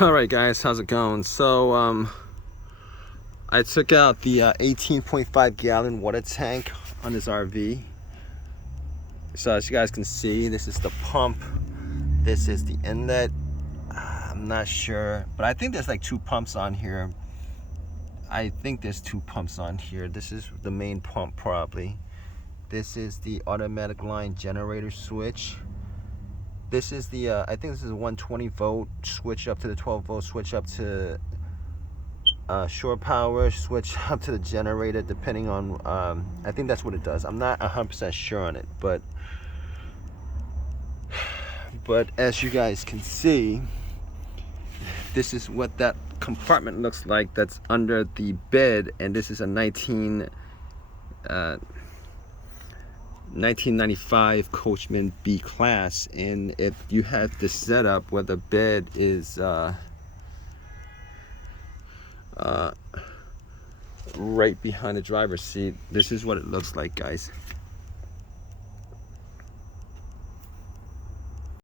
All right, guys, how's it going? So, I took out the 18.5 gallon water tank on this RV. So as you guys can see, this is the pump. This is the inlet. I'm not sure, but I think there's like two pumps on here. I think there's two pumps on here. This is the main pump probably. This is the automatic line generator switch. This is the, I think this is a 120 volt switch up to the 12 volt switch up to shore power, switch up to the generator depending on, I think that's what it does. I'm not 100% sure on it, but as you guys can see, this is what that compartment looks like that's under the bed, and this is a 1995 Coachman B class. And if you have this setup where the bed is right behind the driver's seat, this is what it looks like, guys.